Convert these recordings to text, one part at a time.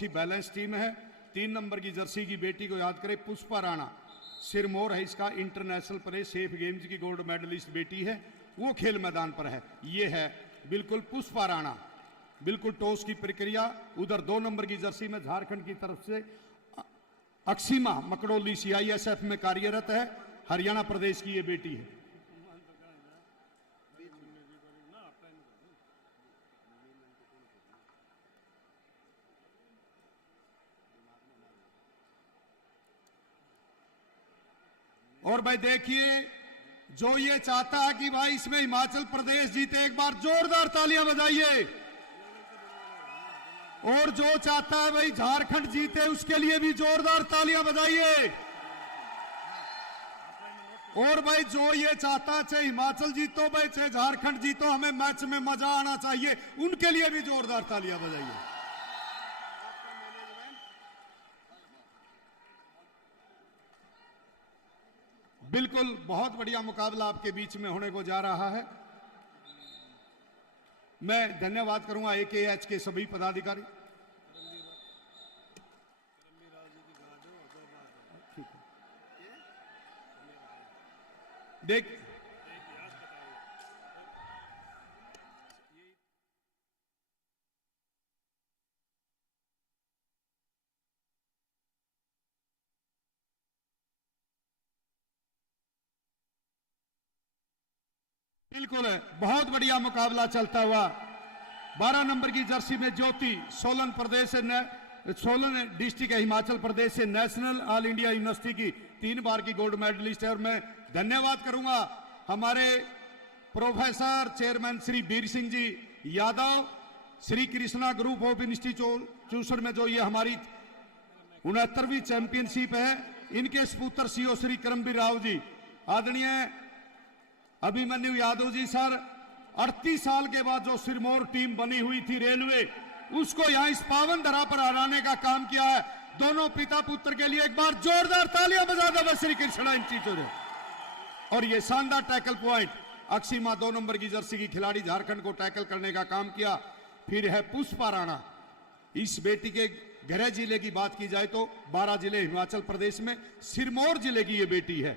अच्छी balance team है। 3 number की जर्सी की बेटी को याद करें, पुष्पा राणा, सिरमौर है इसका, इंटरनेशनल प्ले सेफ गेम्स की गोल्ड मेडलिस्ट बेटी है, वो खेल मैदान पर है। ये है बिल्कुल पुष्पा राणा। बिल्कुल टॉस की प्रक्रिया। उधर 2 नंबर की जर्सी में झारखंड की तरफ से अक्सीमा मकड़ोली CISF में कार्यरत है, हरियाणा प्रदेश की ये बेटी है। और भाई देखिए, जो ये चाहता है कि भाई इसमें हिमाचल प्रदेश जीते, एक बार जोरदार तालियां बजाइए। और जो चाहता है भाई झारखंड जीते, उसके लिए भी जोरदार तालियां बजाइए। और भाई जो ये चाहता है चाहे हिमाचल जीतो भाई चाहे झारखंड जीतो, हमें मैच में मजा आना चाहिए, उनके लिए भी जोरदार तालियां बजाइए। बिल्कुल बहुत बढ़िया मुकाबला आपके बीच में होने को जा रहा है। मैं धन्यवाद करूंगा AKH के सभी पदाधिकारी। देख बिल्कुल बहुत बढ़िया मुकाबला चलता हुआ। 12 नंबर की जर्सी में ज्योति, सोलन प्रदेश से, सोलन डिस्ट्रिक्ट है हिमाचल प्रदेश से, नेशनल ऑल इंडिया यूनिवर्सिटी की 3 बार की गोल्ड मेडलिस्ट है। और मैं धन्यवाद करूंगा हमारे professor chairman Shri Bir Singh ji Yadav, Shri Krishna group of institution में जो ये हमारी 69वीं चैंपियनशिप है, इनके सपुत्र CO श्री करमबीर राव जी, आदरणीय अभिमन्यु यादव जी सर, 38 साल के बाद जो सिरमौर टीम बनी हुई थी रेलवे, उसको यहां इस पावन धरा पर हराने का काम किया है। दोनों पिता पुत्र के लिए एक बार जोरदार तालियां बजा दो श्री कृष्णा इंस्टीट्यूट। और ये शानदार टैकल पॉइंट, अक्सीमा 2 नंबर की जर्सी की खिलाड़ी झारखंड को टैकल करने का काम किया। फिर है पुष्पा राणा। इस बेटी के गृह जिले की बात की जाए तो 12 जिले हिमाचल प्रदेश में, सिरमौर जिले की ये बेटी है।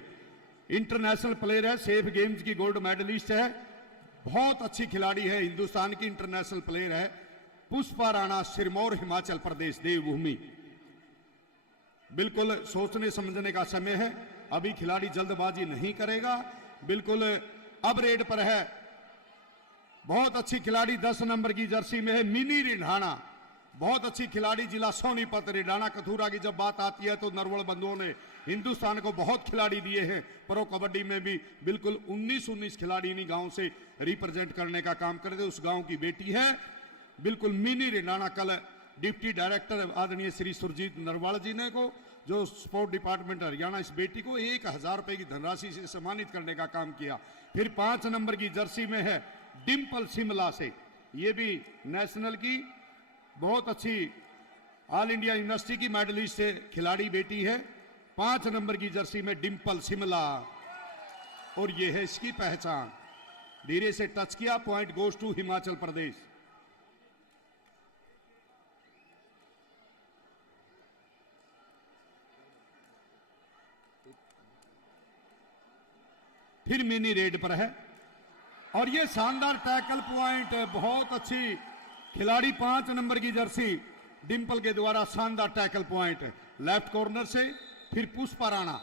इंटरनेशनल प्लेयर है, सेफ गेम्स की गोल्ड मेडलिस्ट है, बहुत अच्छी खिलाड़ी है, हिंदुस्तान की इंटरनेशनल प्लेयर है पुष्पा राणा, सिरमौर हिमाचल प्रदेश देवभूमि। बिल्कुल सोचने समझने का समय है, अभी खिलाड़ी जल्दबाजी नहीं करेगा। बिल्कुल अब रेड पर है, बहुत अच्छी खिलाड़ी 10 नंबर की जर्सी में है मिनी रिढाणा, बहुत अच्छी खिलाड़ी, जिला सोनीपत। रिढाणा कथूरा की जब बात आती है तो नरवल बंधुओं ने हिंदुस्तान को बहुत खिलाड़ी दिए हैं। प्रो कबड्डी में भी बिल्कुल 19 खिलाड़ी इन्हीं गांव से रिप्रेजेंट करने का काम करते, उस गांव की बेटी है बिल्कुल मिनी रिढाणा। कल डिप्टी डायरेक्टर आदरणीय श्री सुरजीत नरवाल जी ने को, जो स्पोर्ट डिपार्टमेंट हरियाणा, इस बेटी को 1000 रुपए की धनराशि से सम्मानित करने का काम किया। फिर 5 नंबर की जर्सी में है डिम्पल शिमला से, ये भी नेशनल की बहुत अच्छी ऑल इंडिया यूनिवर्सिटी की मेडलिस्ट से खिलाड़ी बेटी है। 5 नंबर की जर्सी में डिम्पल शिमला, और ये है इसकी पहचान। धीरे से टच किया, पॉइंट गोज टू हिमाचल प्रदेश। फिर मिनी रेड पर है, और ये शानदार टैकल पॉइंट, बहुत अच्छी खिलाड़ी 5 नंबर की जर्सी डिंपल के द्वारा शानदार टैकल पॉइंट लेफ्ट कॉर्नर से। फिर पुष्पा राणा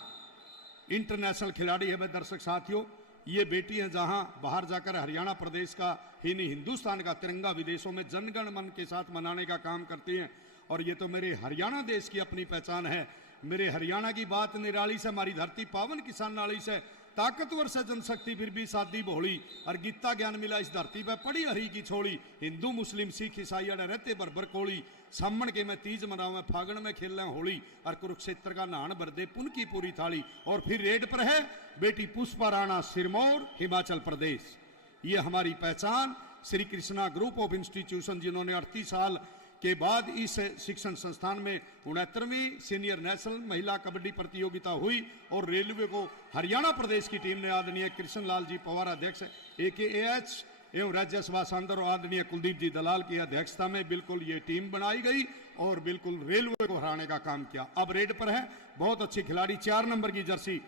इंटरनेशनल खिलाड़ी है। दर्शक साथियों, ये बेटी है जहां बाहर जाकर हरियाणा प्रदेश का ही नहीं हिंदुस्तान का तिरंगा विदेशों में जनगण मन के साथ मनाने का काम करती हैं। और ये तो मेरे हरियाणा देश की अपनी पहचान है। मेरे हरियाणा की बात निराली से, हमारी धरती पावन किसान नाली से, ताकतवर से जनशक्ति फिर भी सादी भोली, और गीता ज्ञान मिला इस धरती पे पड़ी हरी की छोड़ी। हिंदू मुस्लिम सिख ईसाई अड़े रहते बरबर कोड़ी, सामन के मैं तीज मनावे, फागण में खेल होली, और कुरुक्षेत्र का नहान भर दे पुन की पूरी थाली। और फिर रेड पर है बेटी पुष्पा राणा, सिरमौर हिमाचल प्रदेश। ये हमारी पहचान। Shri Krishna group of institution, जिन्होंने 38 साल के बाद इस शिक्षण संस्थान में 69वीं सीनियर नेशनल महिला कबड्डी प्रतियोगिता हुई, और रेलवे को हरियाणा प्रदेश की टीम ने आदरणीय कृष्ण लाल जी पवार अध्यक्ष AKH एवं राज्यसभा सांसद और आदरणीय कुलदीप जी दलाल की अध्यक्षता में बिल्कुल ये टीम बनाई गई, और बिल्कुल रेलवे को हराने का काम किया। अब रेड पर है, बहुत अच्छी खिलाड़ी, 4 नंबर की जर्सी,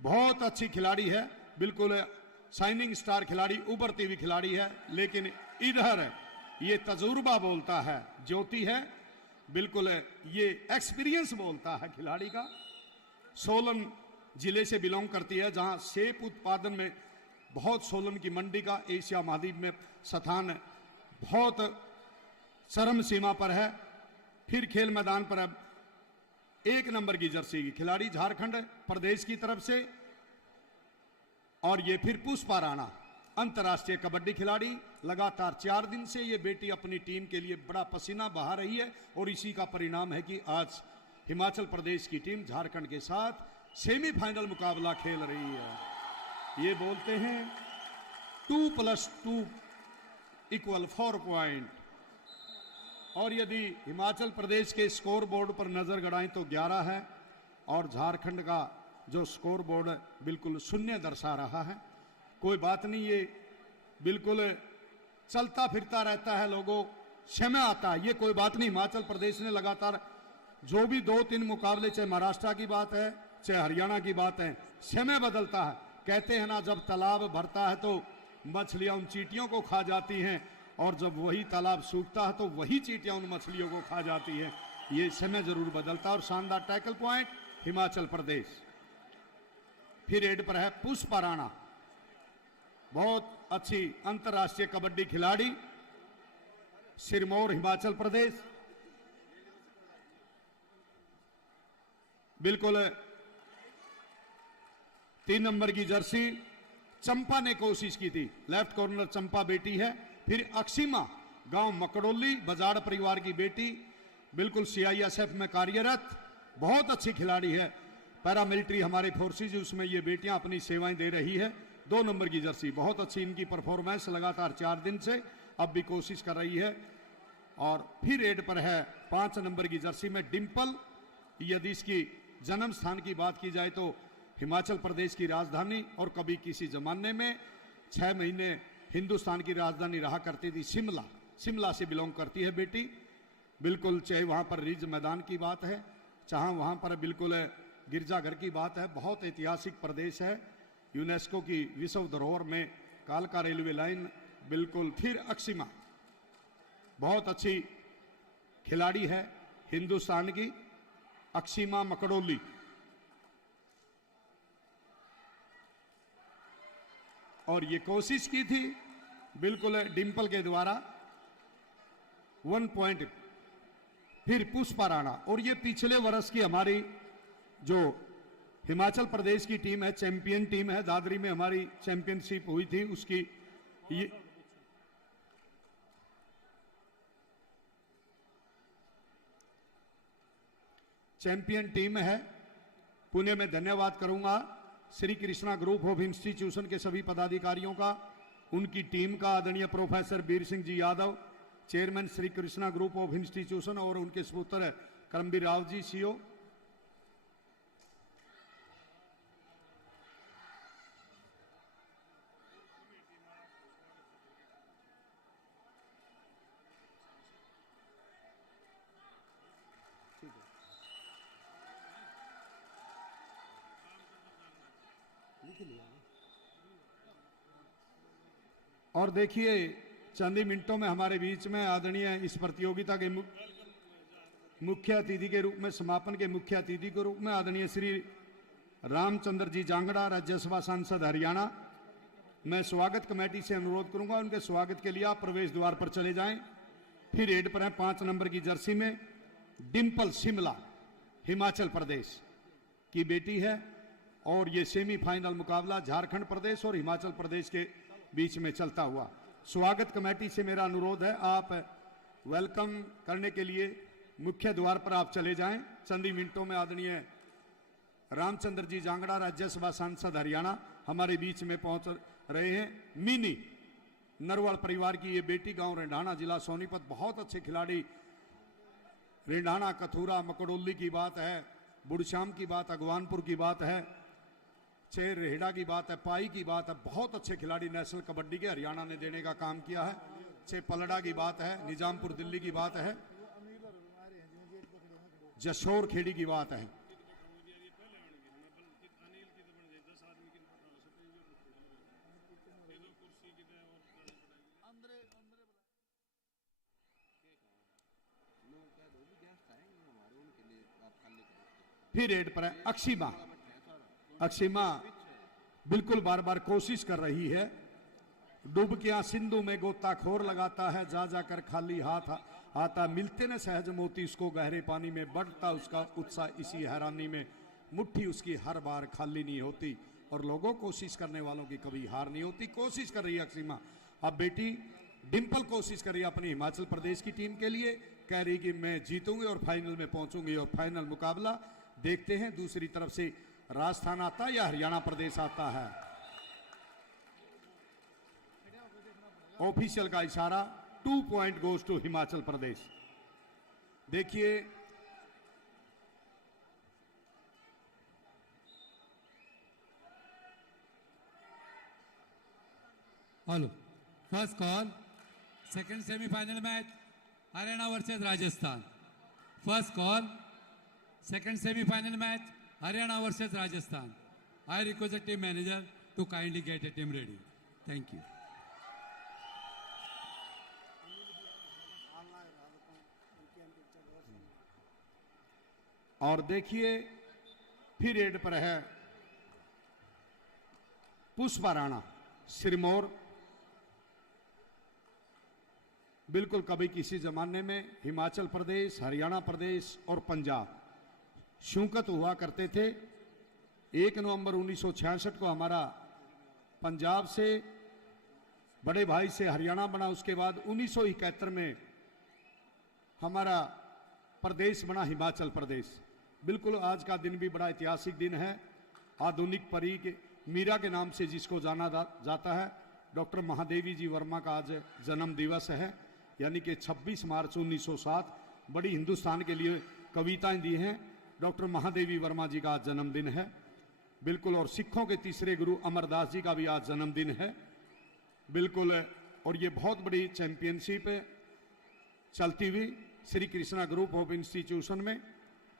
बहुत अच्छी खिलाड़ी है, बिल्कुल शाइनिंग स्टार खिलाड़ी, उभरती हुई खिलाड़ी है। लेकिन इधर ये तजुर्बा बोलता है, ज्योति है, बिल्कुल ये एक्सपीरियंस बोलता है खिलाड़ी का। सोलन जिले से बिलोंग करती है, जहां सेब उत्पादन में बहुत सोलन की मंडी का एशिया महाद्वीप में स्थान बहुत चरम सीमा पर है। फिर खेल मैदान पर अब 1 नंबर की जर्सी की खिलाड़ी झारखंड प्रदेश की तरफ से, और ये फिर पुष्पा राणा, अंतर्राष्ट्रीय कबड्डी खिलाड़ी। लगातार 4 दिन से ये बेटी अपनी टीम के लिए बड़ा पसीना बहा रही है, और इसी का परिणाम है कि आज हिमाचल प्रदेश की टीम झारखंड के साथ सेमीफाइनल मुकाबला खेल रही है। ये बोलते हैं 2+2 = 4 पॉइंट। और यदि हिमाचल प्रदेश के स्कोर बोर्ड पर नजर गड़ाएं तो 11 है, और झारखंड का जो स्कोर बोर्ड बिल्कुल शून्य दर्शा रहा है। कोई बात नहीं, ये बिल्कुल चलता फिरता रहता है, लोगों समय आता है, ये कोई बात नहीं। हिमाचल प्रदेश ने लगातार जो भी 2-3 मुकाबले, चाहे महाराष्ट्र की बात है चाहे हरियाणा की बात है, समय बदलता है। कहते हैं ना, जब तालाब भरता है तो मछलियां उन चींटियों को खा जाती हैं, और जब वही तालाब सूखता है तो वही चींटियां उन मछलियों को खा जाती हैं। ये समय जरूर बदलता है। और शानदार टैकल पॉइंट हिमाचल प्रदेश। फिर रेड पर है पुष्पा राणा, बहुत अच्छी अंतर्राष्ट्रीय कबड्डी खिलाड़ी, सिरमौर हिमाचल प्रदेश। बिल्कुल 3 नंबर की जर्सी चंपा ने कोशिश की थी, लेफ्ट कॉर्नर चंपा बेटी है। फिर अक्षिमा, गांव मकड़ोली, बजाड़ परिवार की बेटी, बिल्कुल CISF में कार्यरत, बहुत अच्छी खिलाड़ी है। पैरामिलिट्री हमारे फोर्सेज, उसमें ये बेटियां अपनी सेवाएं दे रही है। 2 नंबर की जर्सी, बहुत अच्छी इनकी परफॉर्मेंस, लगातार 4 दिन से अब भी कोशिश कर रही है। और फिर रेड पर है 5 नंबर की जर्सी में डिंपल। यदि इसकी जन्म स्थान की बात की जाए तो हिमाचल प्रदेश की राजधानी, और कभी किसी जमाने में 6 महीने हिंदुस्तान की राजधानी रहा करती थी शिमला, शिमला से बिलोंग करती है बेटी। बिल्कुल, चाहे वहां पर रिज मैदान की बात है, चाहे वहां पर बिल्कुल गिरजाघर की बात है, बहुत ऐतिहासिक प्रदेश है, यूनेस्को की विश्व धरोहर में कालका रेलवे लाइन। बिल्कुल, फिर अक्षिमा, बहुत अच्छी खिलाड़ी है हिंदुस्तान की, अक्षिमा मकड़ोली। और ये कोशिश की थी बिल्कुल डिंपल के द्वारा 1 पॉइंट। फिर पुष्पा राणा, और ये पिछले वर्ष की हमारी जो हिमाचल प्रदेश की टीम है, चैंपियन टीम है, दादरी में हमारी चैंपियनशिप हुई थी, उसकी ये चैंपियन टीम है। पुणे में धन्यवाद करूंगा Shri Krishna group of institution के सभी पदाधिकारियों का, उनकी टीम का, आदरणीय professor Veer Singh ji Yadav, chairman Shri Krishna group of institution, और उनके सुपुत्र करमबीर राव जी CO। और देखिए, चंद ही मिनटों में हमारे बीच में आदरणीय इस प्रतियोगिता के मुख्य अतिथि के रूप में, समापन के मुख्य अतिथि के रूप में आदरणीय श्री रामचंद्र जी जांगड़ा, राज्यसभा सांसद हरियाणा। मैं स्वागत कमेटी से अनुरोध करूंगा, उनके स्वागत के लिए आप प्रवेश द्वार पर चले जाएं। फिर रेड पर है 5 नंबर की जर्सी में डिंपल, शिमला हिमाचल प्रदेश की बेटी है, और ये सेमीफाइनल मुकाबला झारखंड प्रदेश और हिमाचल प्रदेश के बीच में चलता हुआ। स्वागत कमेटी से मेरा अनुरोध है, आप वेलकम करने के लिए मुख्य द्वार पर आप चले जाएं। चंद ही मिनटों में आदरणीय रामचंद्र जी जांगड़ा, राज्यसभा सांसद हरियाणा, हमारे बीच में पहुंच रहे हैं। मिनी नरवाल परिवार की ये बेटी, गांव रेंढाना, जिला सोनीपत, बहुत अच्छे खिलाड़ी। रेंढाना, कथूरा, मकड़ोली की बात है, बुड़श्याम की बात, अगवानपुर की बात है, चेर रेहड़ा की बात है, पाई की बात है, बहुत अच्छे खिलाड़ी नेशनल कबड्डी के हरियाणा ने देने का काम किया है। छे पलड़ा की बात है, निजामपुर दिल्ली की बात है। जशोर खेड़ी की बात है। फिर रेड पर है अक्षिमा। अक्षिमा बिल्कुल बार बार कोशिश कर रही है, डुबकियां सिंधु में गोताखोर लगाता है, जा जाकर खाली हाथ आता, मिलते न सहज मोती उसको गहरे पानी में, बढ़ता उसका उत्साह इसी हैरानी में, मुट्ठी उसकी हर बार खाली नहीं होती, और लोगों कोशिश करने वालों की कभी हार नहीं होती। कोशिश कर रही है अक्षिमा। अब बेटी डिंपल कोशिश कर रही है अपनी हिमाचल प्रदेश की टीम के लिए, कह रही कि मैं जीतूंगी और फाइनल में पहुंचूंगी, और फाइनल मुकाबला देखते हैं दूसरी तरफ से राजस्थान आता है या हरियाणा प्रदेश आता है। ऑफिशियल का इशारा, 2 point goes to Himachal Pradesh. देखिए hello, first call, second semifinal match Haryana versus Rajasthan. First call, second semifinal match Haryana versus Rajasthan. I request the team manager to kindly get a team ready. Thank you. और देखिए फिर रेड पर है पुष्पा राणा सिरमौर। बिल्कुल कभी किसी जमाने में हिमाचल प्रदेश, हरियाणा प्रदेश और पंजाब शूकत हुआ करते थे। 1 नवंबर 1966 को हमारा पंजाब से बड़े भाई से हरियाणा बना। उसके बाद 1971 में हमारा प्रदेश बना हिमाचल प्रदेश। बिल्कुल आज का दिन भी बड़ा ऐतिहासिक दिन है। आधुनिक परी के मीरा के नाम से जिसको जाना जाता है, डॉक्टर महादेवी जी वर्मा का आज जन्म दिवस है, यानी कि 26 मार्च 1907। बड़ी हिंदुस्तान के लिए कविताएं दी हैं। डॉक्टर महादेवी वर्मा जी का आज जन्मदिन है। बिल्कुल, और सिखों के तीसरे गुरु अमरदास जी का भी आज जन्मदिन है। बिल्कुल, और ये बहुत बड़ी चैंपियनशिप चलती हुई Shri Krishna group of institution में।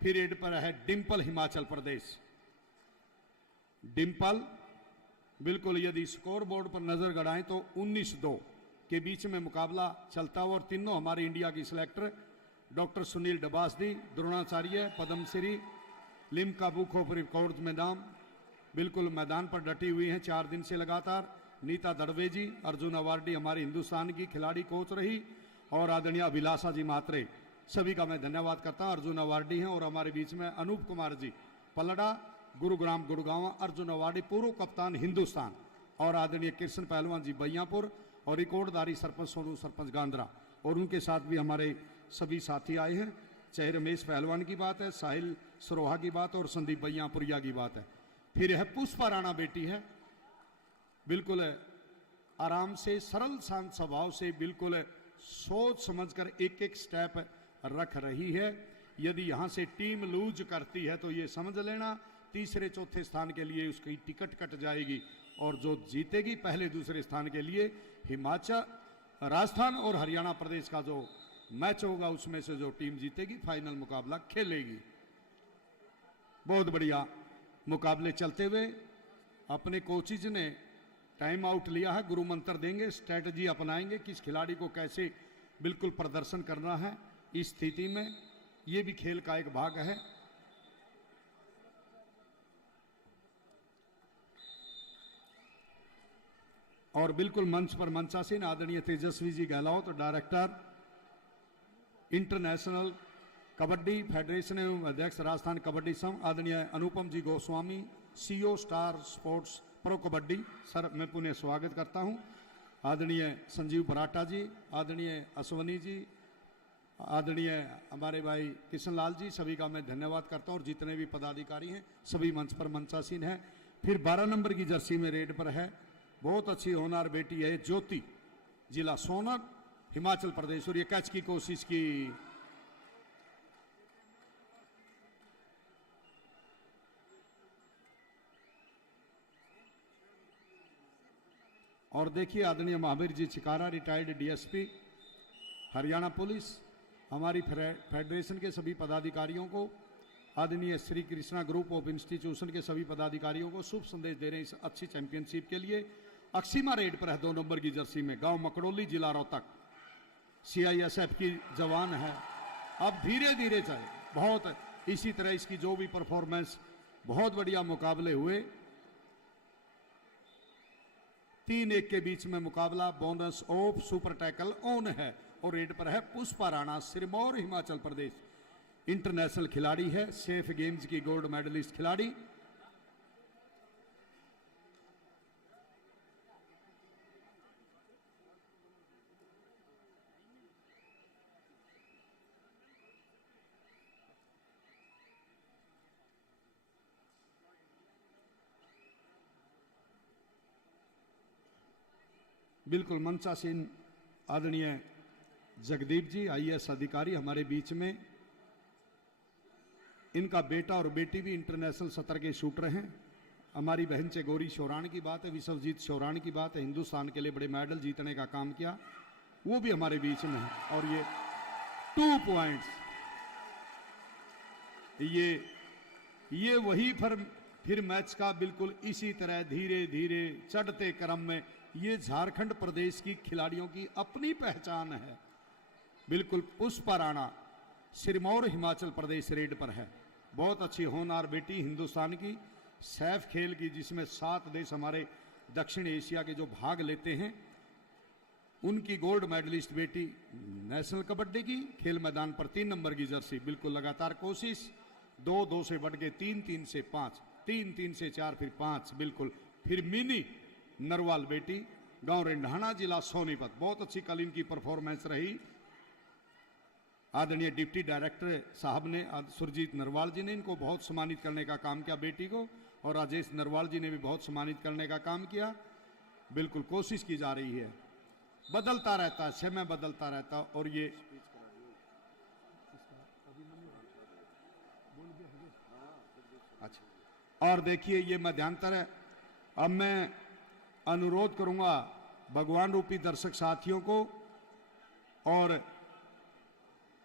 फिर एड पर है डिंपल हिमाचल प्रदेश। डिंपल बिल्कुल यदि स्कोर बोर्ड पर नजर गड़ाएं तो 19-2 के बीच में मुकाबला चलता हुआ, और तीनों हमारे इंडिया की selector doctor Sunil Dabas, Dronacharya, Padma Shri, Limca book of records में नाम बिल्कुल मैदान पर डटी हुई हैं 4 दिन से लगातार। नीता दड़वे जी अर्जुन अवार्डी हमारे हिंदुस्तान की खिलाड़ी कोच रही, और आदरणीय अभिलाषा जी मात्रे, सभी का मैं धन्यवाद करता हूं। अर्जुन अवार्डी हैं। और हमारे बीच में अनूप कुमार जी पलड़ा, गुरुग्राम गुड़गांव अर्जुन अवार्डी, पूर्व कप्तान हिंदुस्तान, और आदरणीय कृष्ण पहलवान जी बैयापुर, और रिकॉर्डदारी सरपंच सोनू सरपंच गांधरा, और उनके साथ भी हमारे सभी साथी आए हैं। चाहे रमेश पहलवान की बात है, साहिल सरोहा की बात, और संदीप बैयापुरिया की बात है। फिर है पुष्पा राणा बेटी है। बिल्कुल आराम से, सरल शांत स्वभाव से, बिल्कुल सोच समझकर एक एक स्टेप रख रही है। यदि यहां से टीम लूज करती है तो ये समझ लेना तीसरे चौथे स्थान के लिए उसकी टिकट कट जाएगी, और जो जीतेगी पहले दूसरे स्थान के लिए हिमाचल, राजस्थान और हरियाणा प्रदेश का जो मैच होगा उसमें से जो टीम जीतेगी फाइनल मुकाबला खेलेगी। बहुत बढ़िया मुकाबले चलते हुए अपने कोचिज ने टाइम आउट लिया है। गुरु मंत्र देंगे, स्ट्रेटजी अपनाएंगे, किस खिलाड़ी को कैसे बिल्कुल प्रदर्शन करना है इस स्थिति में। ये भी खेल का एक भाग है। और बिल्कुल मंच पर मंचासीन आदरणीय Tejasvi ji Gehlot, director international kabaddi federation एवं अध्यक्ष राजस्थान कबड्डी संघ, आदरणीय Anupam ji Goswami, CEO Star Sports Pro Kabaddi, sir मैं पुनः स्वागत करता हूं। आदरणीय संजीव बराटा जी, आदरणीय अश्वनी जी, आदरणीय हमारे भाई किशन लाल जी, सभी का मैं धन्यवाद करता हूं। और जितने भी पदाधिकारी हैं सभी मंच पर मंचासीन हैं। फिर 12 नंबर की जर्सी में रेड पर है बहुत अच्छी होनहार बेटी है ज्योति, जिला सोनर, हिमाचल प्रदेश, और ये कैच की कोशिश की। और देखिए आदरणीय Mahavir ji चिकारा, retired DSP Haryana police, हमारी फेडरेशन के सभी पदाधिकारियों को, आदरणीय Shri Krishna group of institution के सभी पदाधिकारियों को शुभ संदेश दे रहे हैं इस अच्छी चैंपियनशिप के लिए। अक्षिमा रेड पर है 2 नंबर की जर्सी में, गांव मकड़ोली, जिला रोहतक, CISF की जवान है। अब धीरे धीरे चले, बहुत इसी तरह इसकी जो भी परफॉर्मेंस, बहुत बढ़िया मुकाबले हुए। 3-1 के बीच में मुकाबला, bonus of super tackle on है और रेड पर है पुष्पा राणा, सिरमौर, हिमाचल प्रदेश, इंटरनेशनल खिलाड़ी है, सेफ गेम्स की गोल्ड मेडलिस्ट खिलाड़ी। बिल्कुल मंचासीन आदरणीय जगदीप जी IAS अधिकारी हमारे बीच में, इनका बेटा और बेटी भी इंटरनेशनल सत्र के शूटर हैं। हमारी बहन चेगोरी शौरान की बात है, विश्वजीत शौरान की बात है, हिंदुस्तान के लिए बड़े मेडल जीतने का काम किया, वो भी हमारे बीच में है। और ये 2 पॉइंट्स, ये वही फिर मैच का बिल्कुल इसी तरह धीरे धीरे चढ़ते क्रम में ये झारखंड प्रदेश की खिलाड़ियों की अपनी पहचान है। बिल्कुल पुष्पा राणा, सिरमौर, हिमाचल प्रदेश रेड पर है। बहुत अच्छी होनहार बेटी हिंदुस्तान की, सैफ खेल की, जिसमें 7 देश हमारे दक्षिण एशिया के जो भाग लेते हैं, उनकी गोल्ड मेडलिस्ट बेटी, नेशनल कबड्डी की खेल मैदान पर 3 नंबर की जर्सी। बिल्कुल लगातार कोशिश, 2-2 से बढ़ के 3-3 से 5, 3-3 से 4, फिर 5। बिल्कुल फिर मिनी नरवाल बेटी, गांव रेंढाना, जिला सोनीपत। बहुत अच्छी कल इनकी परफॉर्मेंस रही। आदरणीय डिप्टी डायरेक्टर साहब ने, सुरजीत नरवाल जी ने इनको बहुत सम्मानित करने का काम किया, बेटी को, और राजेश नरवाल जी ने भी बहुत सम्मानित करने का काम किया। बिल्कुल कोशिश की जा रही है, बदलता रहता है, समय बदलता रहता है। और ये अच्छा, और देखिए ये मध्यांतर है। अब मैं अनुरोध करूंगा भगवान रूपी दर्शक साथियों को और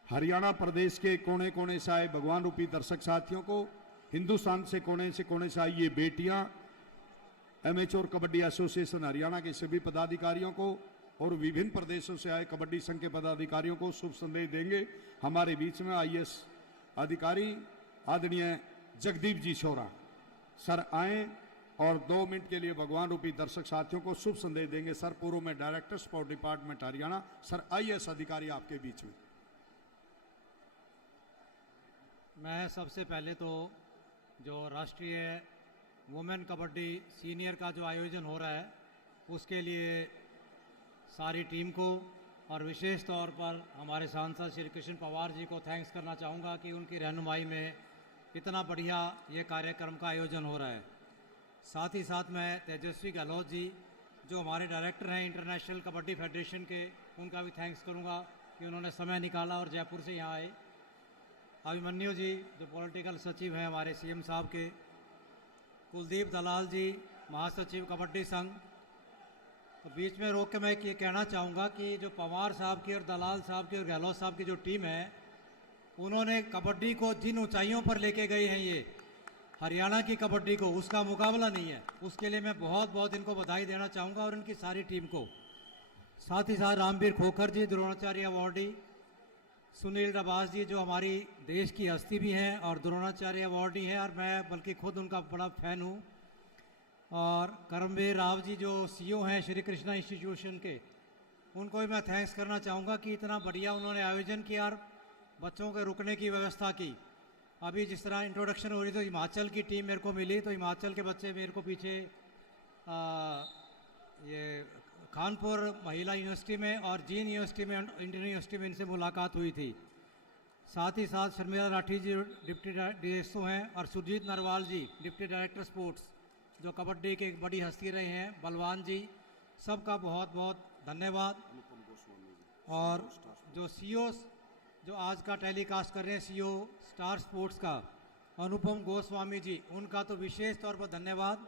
हरियाणा प्रदेश के कोने कोने से आए भगवान रूपी दर्शक साथियों को, हिंदुस्तान से कोने से आई ये बेटियां, एमेच्योर कबड्डी एसोसिएशन हरियाणा के सभी पदाधिकारियों को और विभिन्न प्रदेशों से आए कबड्डी संघ के पदाधिकारियों को शुभ संदेश देंगे। हमारे बीच में IAS अधिकारी आदरणीय जगदीप जी शौरा सर आए और 2 मिनट के लिए भगवान रूपी दर्शक साथियों को शुभ संदेश देंगे। सर पूर्व में director sport department Haryana, sir IAS अधिकारी आपके बीच में। मैं सबसे पहले तो जो राष्ट्रीय वुमेन कबड्डी सीनियर का जो आयोजन हो रहा है उसके लिए सारी टीम को और विशेष तौर पर हमारे सांसद श्री कृष्ण पवार जी को थैंक्स करना चाहूँगा कि उनकी रहनुमाई में इतना बढ़िया ये कार्यक्रम का आयोजन हो रहा है। साथ ही साथ मैं तेजस्वी गहलोत जी जो हमारे डायरेक्टर हैं इंटरनेशनल कबड्डी फेडरेशन के, उनका भी थैंक्स करूंगा कि उन्होंने समय निकाला और जयपुर से यहाँ आए। अभिमन्यु जी जो पॉलिटिकल सचिव हैं हमारे CM साहब के, कुलदीप दलाल जी महासचिव कबड्डी संघ। तो बीच में रोक के मैं ये कहना चाहूँगा कि जो पवार साहब की और दलाल साहब की और गहलोत साहब की जो टीम है, उन्होंने कबड्डी को जिन ऊंचाइयों पर लेके गए हैं, ये हरियाणा की कबड्डी को, उसका मुकाबला नहीं है। उसके लिए मैं बहुत बहुत इनको बधाई देना चाहूँगा और इनकी सारी टीम को। साथ ही साथ रामवीर खोखर जी द्रोणाचार्य अवार्डी, सुनील रबास जी जो हमारी देश की हस्ती भी हैं और द्रोणाचार्य अवार्डी हैं, और मैं बल्कि खुद उनका बड़ा फैन हूँ। और करमवीर राव जी जो CEO हैं श्री कृष्णा इंस्टीट्यूशन के, उनको भी मैं थैंक्स करना चाहूँगा कि इतना बढ़िया उन्होंने आयोजन किया और बच्चों के रुकने की व्यवस्था की। अभी जिस तरह इंट्रोडक्शन हो रही तो हिमाचल की टीम मेरे को मिली, तो हिमाचल के बच्चे मेरे को पीछे ये कानपुर महिला यूनिवर्सिटी में और जीन यूनिवर्सिटी में, इंडियन यूनिवर्सिटी में इनसे मुलाकात हुई थी। साथ ही साथ शर्मिला राठी जी डिप्टी DSO हैं और सुरजीत नरवाल जी डिप्टी डायरेक्टर स्पोर्ट्स जो कबड्डी के एक बड़ी हस्ती रहे हैं, बलवान जी, सबका बहुत बहुत धन्यवाद। और जो CEO जो आज का टेलीकास्ट कर रहे हैं, CEO स्टार स्पोर्ट्स का अनुपम गोस्वामी जी, उनका तो विशेष तौर पर धन्यवाद।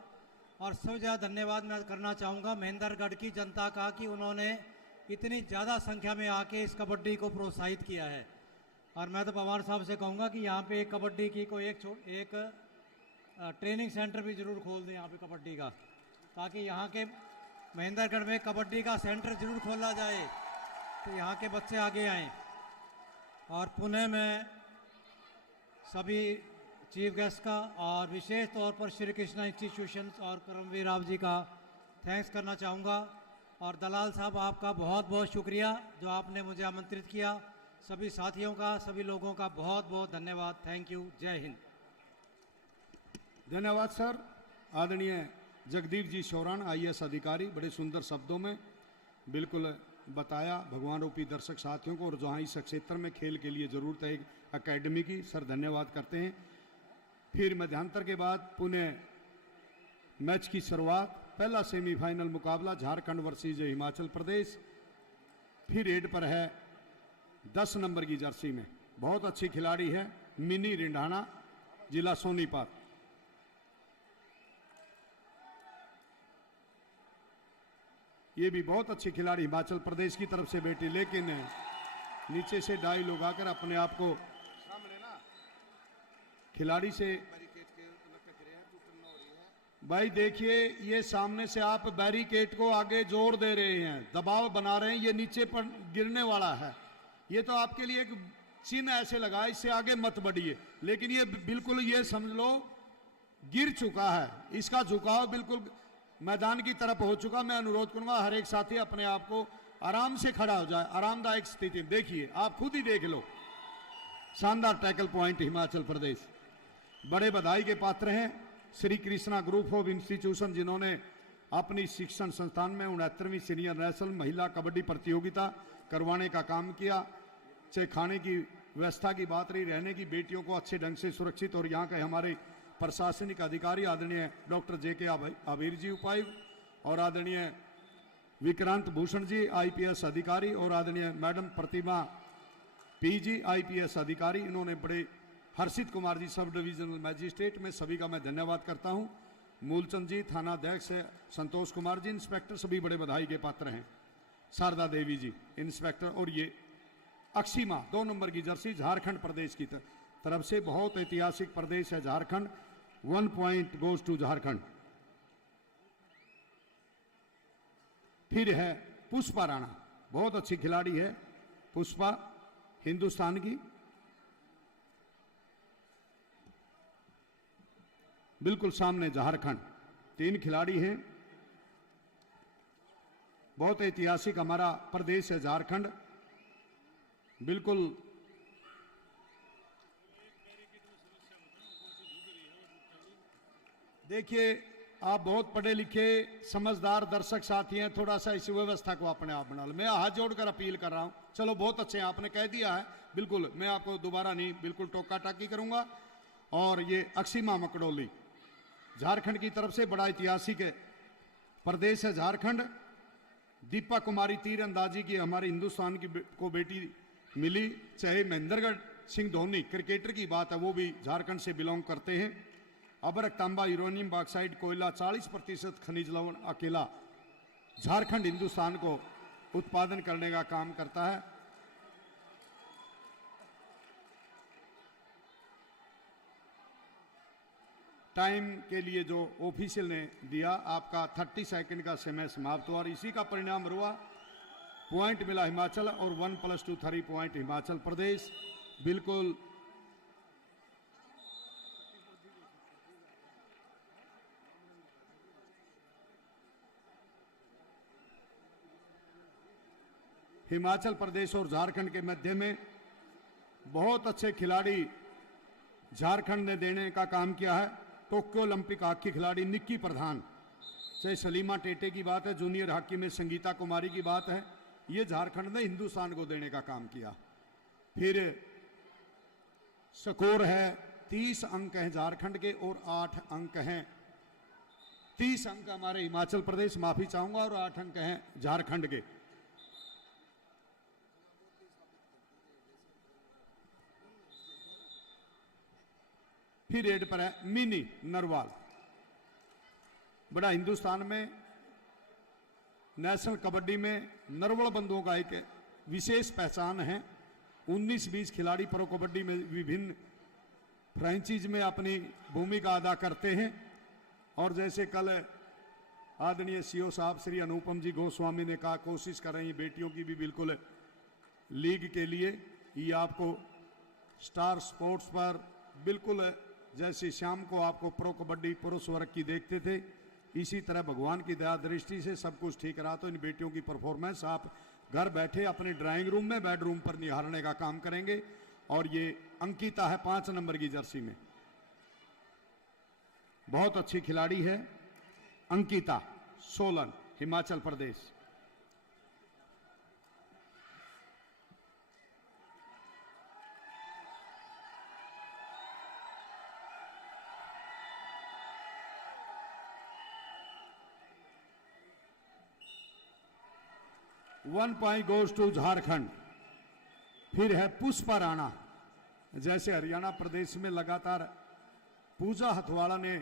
और सबसे ज़्यादा धन्यवाद मैं करना चाहूँगा महेंद्रगढ़ की जनता का कि उन्होंने इतनी ज़्यादा संख्या में आके इस कबड्डी को प्रोत्साहित किया है। और मैं तो पवार साहब से कहूँगा कि यहाँ पे एक कबड्डी की कोई एक ट्रेनिंग सेंटर भी जरूर खोल दें यहाँ पे कबड्डी का, ताकि यहाँ के महेंद्रगढ़ में कबड्डी का सेंटर जरूर खोला जाए तो यहाँ के बच्चे आगे आएँ। और पुणे में सभी चीफ गेस्ट का और विशेष तौर पर श्री कृष्णा इंस्टीट्यूशन और करमवीर राव जी का थैंक्स करना चाहूँगा। और दलाल साहब आपका बहुत बहुत शुक्रिया जो आपने मुझे आमंत्रित किया। सभी साथियों का, सभी लोगों का बहुत बहुत धन्यवाद। Thank you. जय हिंद। धन्यवाद सर। आदरणीय जगदीप जी शौरान IAS अधिकारी, बड़े सुंदर शब्दों में बिल्कुल बताया भगवान रूपी दर्शक साथियों को, और जहाँ इस क्षेत्र में खेल के लिए ज़रूरत है एक अकेडमी की, सर धन्यवाद करते हैं। फिर मध्यांतर के बाद पुणे मैच की शुरुआत, पहला सेमीफाइनल मुकाबला झारखंड वर्सेस हिमाचल प्रदेश। फिर रेड पर है 10 नंबर की जर्सी में बहुत अच्छी खिलाड़ी है मिनी रिंढाना, जिला सोनीपत। ये भी बहुत अच्छी खिलाड़ी हिमाचल प्रदेश की तरफ से बेटी, लेकिन नीचे से डाई लोग आकर अपने आप को खिलाड़ी से भाई देखिए, ये सामने से आप बैरिकेड को आगे जोर दे रहे हैं, दबाव बना रहे हैं, ये नीचे पर गिरने वाला है। ये तो आपके लिए एक चिन्ह ऐसे लगा, इससे आगे मत बढ़िए, लेकिन ये बिल्कुल ये समझ लो गिर चुका है, इसका झुकाव बिल्कुल मैदान की तरफ हो चुका। मैं अनुरोध करूंगा हर एक साथी अपने आप को आराम से खड़ा हो जाए, आरामदायक स्थिति। देखिए आप खुद ही देख लो, शानदार टैकल पॉइंट हिमाचल प्रदेश। बड़े बधाई के पात्र हैं Shri Krishna group of institution, जिन्होंने अपनी शिक्षण संस्थान में 69वीं सीनियर नेशनल महिला कबड्डी प्रतियोगिता करवाने का काम किया। चाहे खाने की व्यवस्था की बात रही, रहने की, बेटियों को अच्छे ढंग से सुरक्षित, और यहाँ के हमारे प्रशासनिक अधिकारी आदरणीय डॉक्टर JK आबिर जी उपायुक्त, और आदरणीय विक्रांत भूषण जी IPS अधिकारी, और आदरणीय मैडम प्रतिमा PG IPS अधिकारी, इन्होंने बड़े, हर्षित Kumar ji sub divisional magistrate, में सभी का मैं धन्यवाद करता हूं। मूलचंद जी थाना अध्यक्ष, संतोष कुमार जी इंस्पेक्टर, सभी बड़े बधाई के पात्र हैं। शारदा देवी जी इंस्पेक्टर, और ये अक्षिमा 2 नंबर की जर्सी झारखंड प्रदेश की तरफ से, बहुत ऐतिहासिक प्रदेश है Jharkhand. 1 point goes to Jharkhand. फिर है पुष्पा राणा, बहुत अच्छी खिलाड़ी है पुष्पा, हिंदुस्तान की, बिल्कुल सामने झारखंड। 3 खिलाड़ी हैं, बहुत ऐतिहासिक हमारा प्रदेश है झारखंड, बिल्कुल। देखिए आप बहुत पढ़े लिखे समझदार दर्शक साथी हैं, थोड़ा सा इस व्यवस्था को अपने आप बना लो। मैं हाथ जोड़कर अपील कर रहा हूं, चलो बहुत अच्छे हैं, आपने कह दिया है, बिल्कुल मैं आपको दोबारा नहीं, बिल्कुल टोका टाकी करूंगा। और ये अक्षिमा मकड़ोली झारखंड की तरफ से, बड़ा ऐतिहासिक है प्रदेश है झारखंड। दीपा कुमारी तीरंदाजी की हमारे हिंदुस्तान की को बेटी मिली। चाहे महेंद्रगढ़ सिंह धोनी क्रिकेटर की बात है, वो भी झारखंड से बिलोंग करते हैं। अबरक तांबा यूरेनियम बॉक्साइड कोयला 40% खनिज लवण अकेला झारखंड हिंदुस्तान को उत्पादन करने का काम करता है। टाइम के लिए जो ऑफिशियल ने दिया, आपका 30 सेकंड का समय समाप्त हुआ, और इसी का परिणाम हुआ पॉइंट मिला हिमाचल, और 1+2 3 पॉइंट हिमाचल प्रदेश। बिल्कुल हिमाचल प्रदेश और झारखंड के मध्य में बहुत अच्छे खिलाड़ी झारखंड ने देने का काम किया है। टोक्यो ओलंपिक हॉकी खिलाड़ी निक्की प्रधान, चाहे सलीमा टेटे की बात है, जूनियर हॉकी में संगीता कुमारी की बात है, ये झारखंड ने हिंदुस्तान को देने का काम किया। फिर स्कोर है 30 अंक हैं झारखंड के और 8 अंक हैं, 30 अंक हमारे हिमाचल प्रदेश, माफी चाहूंगा, और 8 अंक हैं झारखंड के। फिर रेड पर है मिनी नरवाल, बड़ा हिंदुस्तान में नेशनल कबड्डी में नरवल बंधुओं का एक विशेष पहचान है। 19-20 खिलाड़ी प्रो कबड्डी में विभिन्न फ्रेंचाइज में अपनी भूमिका अदा करते हैं। और जैसे कल आदरणीय सीओ साहब श्री अनुपम जी गोस्वामी ने कहा, कोशिश कर रही हैं बेटियों की भी बिल्कुल लीग के लिए। ये आपको स्टार स्पोर्ट्स पर बिल्कुल जैसे शाम को आपको प्रो कबड्डी पुरुष वर्ग की देखते थे, इसी तरह भगवान की दया दृष्टि से सब कुछ ठीक रहा तो इन बेटियों की परफॉर्मेंस आप घर बैठे अपने ड्राइंग रूम में, बेडरूम पर निहारने का काम करेंगे। और ये अंकिता है 5 नंबर की जर्सी में, बहुत अच्छी खिलाड़ी है Ankita, Solan, Himachal Pradesh. One point goes to Jharkhand. फिर है पुष्पा राणा। जैसे हरियाणा प्रदेश में लगातार पूजा हथवाड़ा ने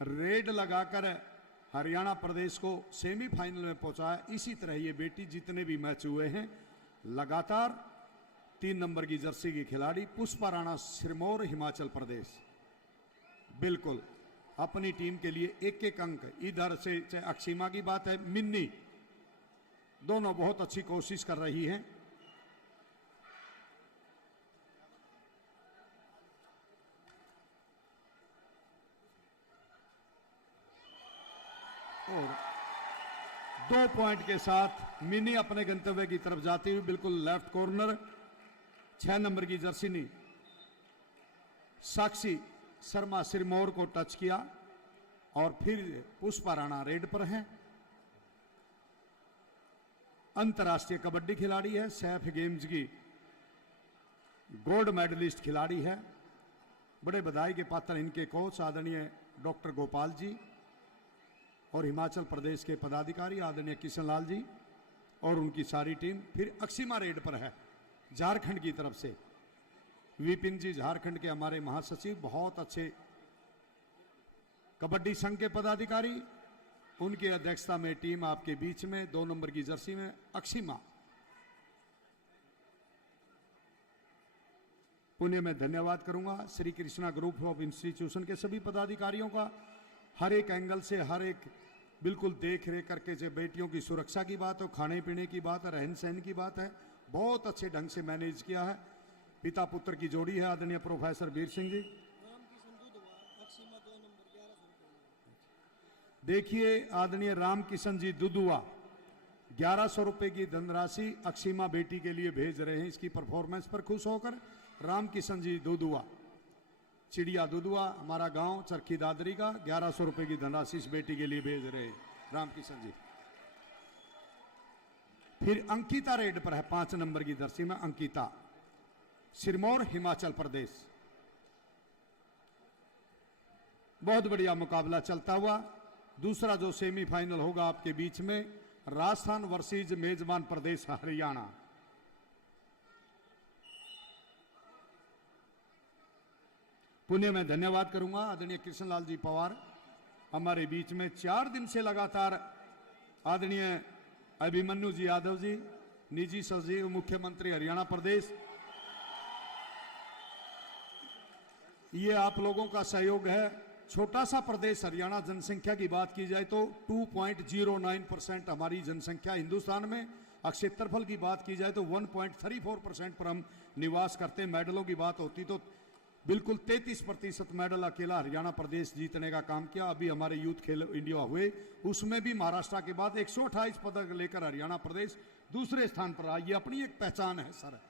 रेड लगाकर हरियाणा प्रदेश को सेमीफाइनल में पहुंचाया, इसी तरह ये बेटी जितने भी मैच हुए हैं लगातार 3 नंबर की जर्सी की खिलाड़ी पुष्पा राणा, सिरमौर, हिमाचल प्रदेश, बिल्कुल अपनी टीम के लिए एक एक अंक। इधर से चाहे अक्षिमा की बात है, मिन्नी, दोनों बहुत अच्छी कोशिश कर रही हैं। और 2 पॉइंट के साथ मिनी अपने गंतव्य की तरफ जाती हुई बिल्कुल लेफ्ट कॉर्नर 6 नंबर की जर्सी ने साक्षी शर्मा सिरमौर को टच किया। और फिर पुष्पा राणा रेड पर हैं, अंतर्राष्ट्रीय कबड्डी खिलाड़ी है, सैफ गेम्स की गोल्ड मेडलिस्ट खिलाड़ी है। बड़े बधाई के पात्र इनके कोच आदरणीय डॉक्टर गोपाल जी और हिमाचल प्रदेश के पदाधिकारी आदरणीय किशन लाल जी और उनकी सारी टीम। फिर अक्षिमा रेड पर है झारखंड की तरफ से, विपिन जी झारखंड के हमारे महासचिव, बहुत अच्छे कबड्डी संघ के पदाधिकारी, उनकी अध्यक्षता में टीम आपके बीच में 2 नंबर की जर्सी में अक्षिमा। पुणे में धन्यवाद करूंगा Shri Krishna group of institution के सभी पदाधिकारियों का, हर एक एंगल से हर एक बिल्कुल देख रेख करके, जो बेटियों की सुरक्षा की बात हो, खाने पीने की बात है, रहन सहन की बात है, बहुत अच्छे ढंग से मैनेज किया है। पिता पुत्र की जोड़ी है आदरणीय प्रोफेसर वीर सिंह जी। देखिए आदरणीय राम किशन जी दुदुआ 1100 रुपए की धनराशि अक्षिमा बेटी के लिए भेज रहे हैं। इसकी परफॉर्मेंस पर खुश होकर राम किशन जी दुदुआ, चिड़िया दुदुआ, हमारा गांव चरखी दादरी का, 1100 रुपए की धनराशि इस बेटी के लिए भेज रहे हैं राम किशन जी। फिर अंकिता रेड पर है 5 नंबर की जर्सी में, अंकिता, सिरमौर, हिमाचल प्रदेश। बहुत बढ़िया मुकाबला चलता हुआ। दूसरा जो सेमीफाइनल होगा आपके बीच में, राजस्थान वर्सेज मेजबान प्रदेश हरियाणा। पुणे में धन्यवाद करूंगा आदरणीय कृष्णलाल जी पवार, हमारे बीच में 4 दिन से लगातार आदरणीय अभिमन्यु जी यादव जी, निजी सचिव मुख्यमंत्री हरियाणा प्रदेश, ये आप लोगों का सहयोग है। छोटा सा प्रदेश हरियाणा, जनसंख्या की बात की जाए तो 2.09% हमारी जनसंख्या हिंदुस्तान में, क्षेत्रफल की बात की जाए तो 1.34% पर हम निवास करते हैं। मेडलों की बात होती तो बिल्कुल 33% मेडल अकेला हरियाणा प्रदेश जीतने का काम किया। अभी हमारे यूथ खेल इंडिया हुए, उसमें भी महाराष्ट्र के बाद 128 पदक लेकर हरियाणा प्रदेश दूसरे स्थान पर रहा। ये अपनी एक पहचान है सर,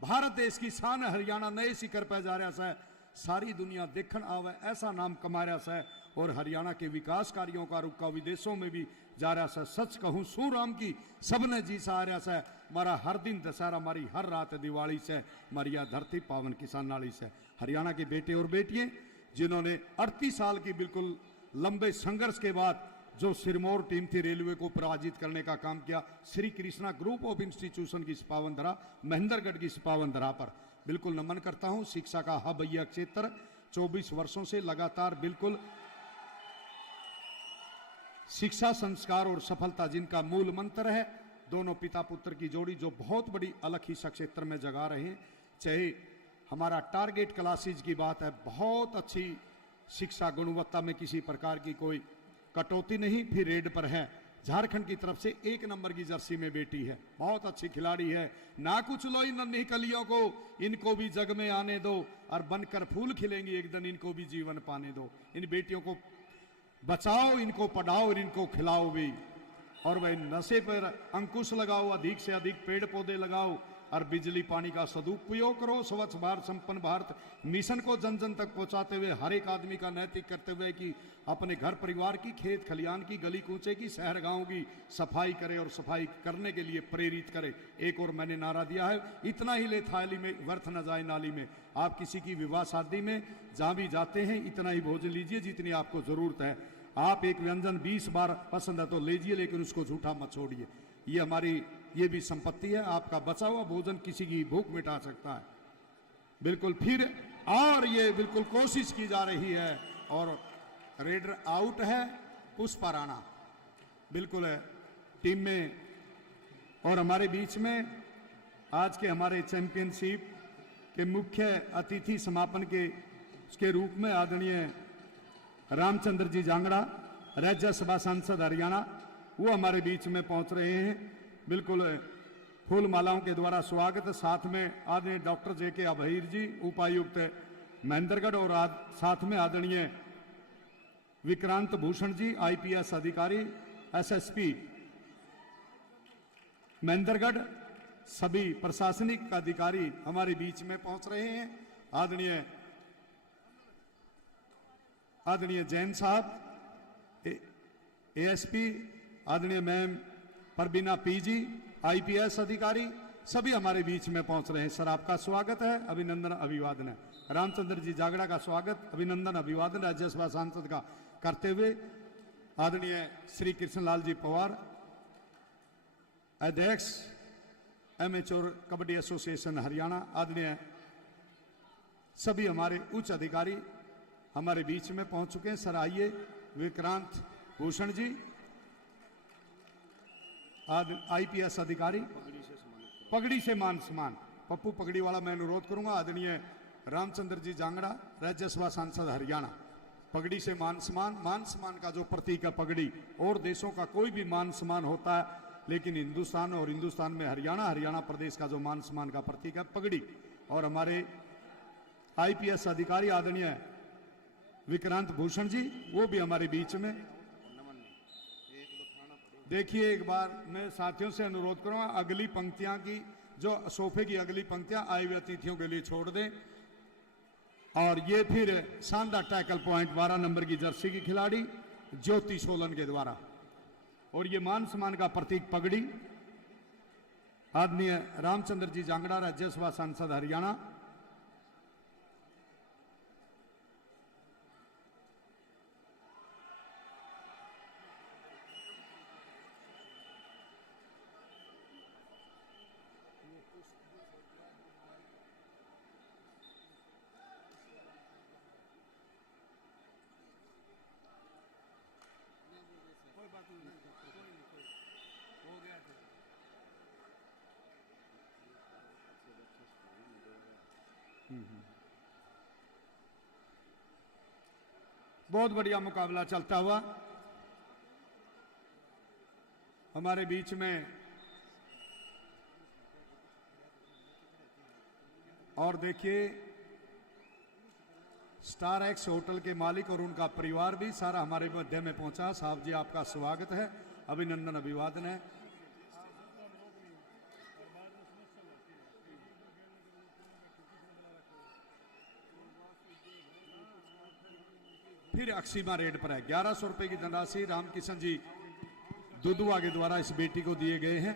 भारत देश की शान है। हरियाणा नए शिखर पर जा रहा है, सारी दुनिया देखन आवे ऐसा नाम कमा रहा है। और हरियाणा के विकास कार्यों का रुका विदेशों में भी जा रहा है। सच कहूं सू राम की सबने जी सा आ रहा है। हमारा हर दिन दशहरा, हमारी हर रात दिवाली से, हमारी यह धरती पावन किसान नाली से। हरियाणा के बेटे और बेटियां जिन्होंने 38 साल की बिल्कुल लंबे संघर्ष के बाद जो सिरमौर टीम थी रेलवे को पराजित करने का काम किया, Shri Krishna group of institution की पावन धरा, महेंद्रगढ़ की पावन धरा पर बिल्कुल नमन करता हूं। शिक्षा का हब यह क्षेत्र 24 वर्षों से लगातार बिल्कुल शिक्षा, संस्कार और सफलता जिनका मूल मंत्र है, दोनों पिता पुत्र की जोड़ी जो बहुत बड़ी अलग ही क्षेत्र में जगा रहे हैं। चाहे हमारा टारगेट क्लासेज की बात है, बहुत अच्छी शिक्षा गुणवत्ता में किसी प्रकार की कोई कटौती नहीं। फिर रेड पर है झारखंड की तरफ से 1 नंबर की जर्सी में बेटी है, बहुत अच्छी खिलाड़ी है। ना कुछ लो इन नन्ही कलियों को, इनको भी जग में आने दो और बनकर फूल खिलेंगी एक दिन, इनको भी जीवन पाने दो। इन बेटियों को बचाओ, इनको पढ़ाओ और इनको खिलाओ भी। और वह नशे पर अंकुश लगाओ, अधिक से अधिक पेड़ पौधे लगाओ और बिजली पानी का सदुपयोग करो। स्वच्छ भारत संपन्न भारत मिशन को जन जन तक पहुंचाते हुए हर एक आदमी का नैतिक कर्तव्य कि अपने घर परिवार की, खेत खलियान की, गली कूचे की, शहर गांव की सफाई करे और सफाई करने के लिए प्रेरित करे। एक और मैंने नारा दिया है, इतना ही ले थाली में व्यर्थ न जाए नाली में। आप किसी की विवाह शादी में जहां भी जाते हैं इतना ही भोजन लीजिए जितनी आपको जरूरत है। आप एक व्यंजन 20 बार पसंद है तो लीजिए, लेकिन उसको झूठा मत छोड़िए। ये हमारी ये भी संपत्ति है, आपका बचा हुआ भोजन किसी की भूख मिटा सकता है। बिल्कुल फिर और ये बिल्कुल कोशिश की जा रही है और रेडर आउट है। पुष्पा राणा बिल्कुल है टीम में। और हमारे बीच में आज के हमारे चैंपियनशिप के मुख्य अतिथि समापन के रूप में आदरणीय रामचंद्र जी जांगड़ा, राज्यसभा सांसद हरियाणा, वो हमारे बीच में पहुंच रहे हैं। बिल्कुल फूल मालाओं के द्वारा स्वागत। साथ में आदरणीय डॉक्टर JK अभीर जी, उपायुक्त महेंद्रगढ़, और साथ में आदरणीय विक्रांत भूषण जी, IPS अधिकारी, SSP महेंद्रगढ़, सभी प्रशासनिक अधिकारी हमारे बीच में पहुंच रहे हैं। आदरणीय जैन साहब, ASP, आदरणीय मैम परवीना PG, IPS अधिकारी, सभी हमारे बीच में पहुंच रहे हैं। सर आपका स्वागत है, अभिनंदन अभिवादन है। रामचंद्र जी जागड़ा का स्वागत, अभिनंदन अभिवादन राज्यसभा सांसद का करते हुए आदरणीय श्री कृष्णलाल जी पवार, अध्यक्ष एमेच्योर कबड्डी एसोसिएशन हरियाणा, आदरणीय सभी हमारे उच्च अधिकारी हमारे बीच में पहुंच चुके हैं। सर आइए, विक्रांत भूषण जी, IPS अधिकारी, पगड़ी से मान सम्मान, पप्पू पगड़ी वाला मैं अनुरोध करूंगा। आदरणीय रामचंद्र जी जांगड़ा, राज्यसभा सांसद हरियाणा, पगड़ी से मान सम्मान का जो प्रतीक है पगड़ी, और देशों का कोई भी मान सम्मान होता है, लेकिन हिंदुस्तान और हिंदुस्तान में हरियाणा प्रदेश का जो मान सम्मान का प्रतीक है पगड़ी। और हमारे IPS अधिकारी आदरणीय विक्रांत भूषण जी, वो भी हमारे बीच में। देखिए एक बार मैं साथियों से अनुरोध करूंगा, अगली पंक्तियां की जो सोफे की अगली पंक्तियां आए हुए अतिथियों के लिए छोड़ दें। और ये फिर शानदार टैकल पॉइंट 12 नंबर की जर्सी की खिलाड़ी ज्योति सोलन के द्वारा, और ये मान सम्मान का प्रतीक पगड़ी। आदरणीय रामचंद्र जी जांगड़ा, राज्यसभा सांसद हरियाणा, बहुत बढ़िया मुकाबला चलता हुआ हमारे बीच में। और देखिए स्टार एक्स होटल के मालिक और उनका परिवार भी सारा हमारे मध्य में पहुंचा। साहब जी आपका स्वागत है, अभिनंदन अभिवादन है। फिर अक्सीमा रेड पर है 1100 रुपए की धनराशि रामकिशन जी दुदुआ के द्वारा इस बेटी को दिए गए हैं।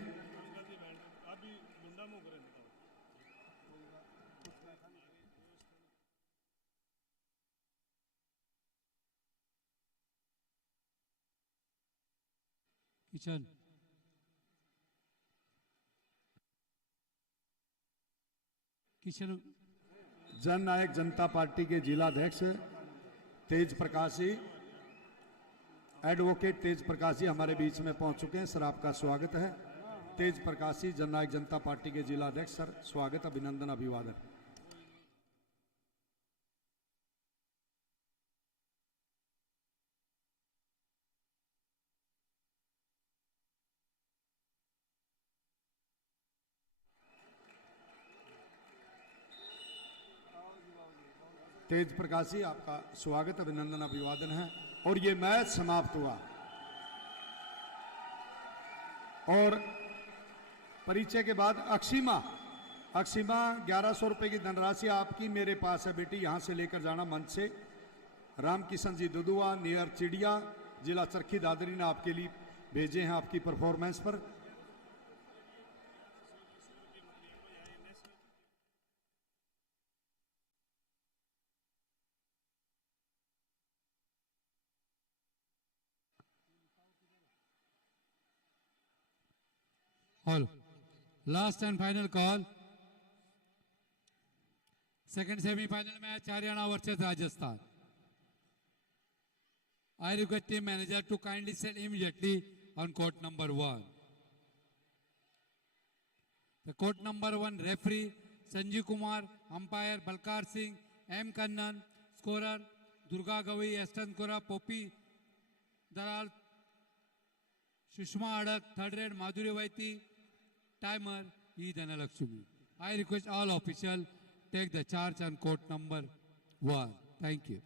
किशन जन नायक जनता पार्टी के जिलाध्यक्ष तेज प्रकाश जी, एडवोकेट तेज प्रकाश जी हमारे बीच में पहुंच चुके हैं। सर आपका स्वागत है। तेज प्रकाशी जननायक जनता पार्टी के जिला अध्यक्ष। सर स्वागत, अभिनंदन, अभिवादन। तेज प्रकाशी आपका स्वागत, अभिनंदन, अभिवादन है। और ये मैच समाप्त हुआ और परिचय के बाद अक्षिमा 1100 रुपए की धनराशि आपकी मेरे पास है बेटी, यहां से लेकर जाना मंच से। रामकिशन जी दुदुआ नियर चिड़िया जिला चरखी दादरी ने आपके लिए भेजे हैं आपकी परफॉर्मेंस पर। All. Last and final call. Second semi-final match, Haryana versus Rajasthan. I request team manager to kindly set immediately on court number 1. The court number 1 referee Sanjeev Kumar, umpire Balkar Singh, M. Kannan, scorer Durga Gavi, Aston Kora, Poppy Dalal, Sushma Adak, third rate Madhuri Vaiti, timer E. Dhanalakshmi. I request all officials take the charge on court number 1. Thank you.